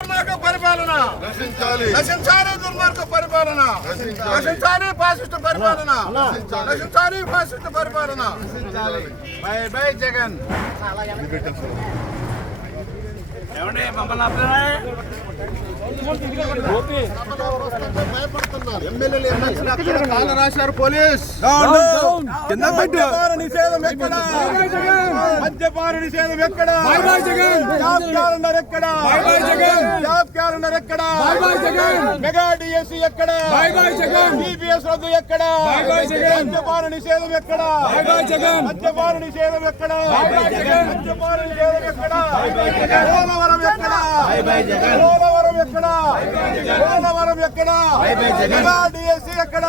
వ్యతిరేక పరిపాలన నశించాలి, దుర్మార్గ పరిపాలన నశించాలి, ఫాసిస్ట్ పరిపాలన నశించాలి, ఫాసిస్ట్ పరిపాలన. By by Jagan. ఏమండి మమ్మల్ని ఎమ్మెల్యేలు ఎమ్మెల్సీ రాశారు పోలీస్. మద్యపాన నిషేధం ఎక్కడ? మద్యపాన నిషేధం ఎక్కడ? జాబ్ క్యాలెండర్ ఎక్కడ? జాబ్ క్యాలెండర్ ఎక్కడ? మెగా డిఎస్సి ఎక్కడ? సిపిఎస్ రద్దు ఎక్కడ? మద్యపాన నిషేధం ఎక్కడ? మద్యపాన నిషేధం ఎక్కడ? మద్యపాన నిషేధం ఎక్కడ? పోలవరం ఎక్కడ? పోలవరం ఎక్కడ? పోలవరం ఎక్కడ? మెగా డిఎస్సి ఎక్కడ?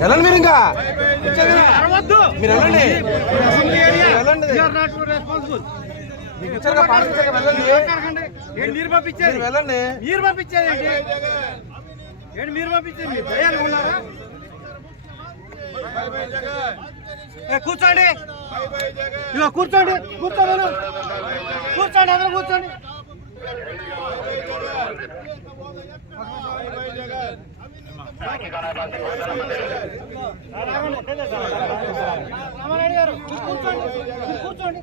వెళ్ళండి మీరు, ఇంకా మీరు వెళ్ళండి. మీకు ఇచ్చారుగా పాటించాక వెళ్ళండి. మీరు పంపించేది వెళ్ళండి. మీరు పంపించేది ఏంటి? మీరు పంపించేది మీరు దయానుకున్నారా? కూర్చోండి, ఇక కూర్చోండి, కూర్చోండి, కూర్చోండి, అందరూ కూర్చోండి. కూర్చోండి.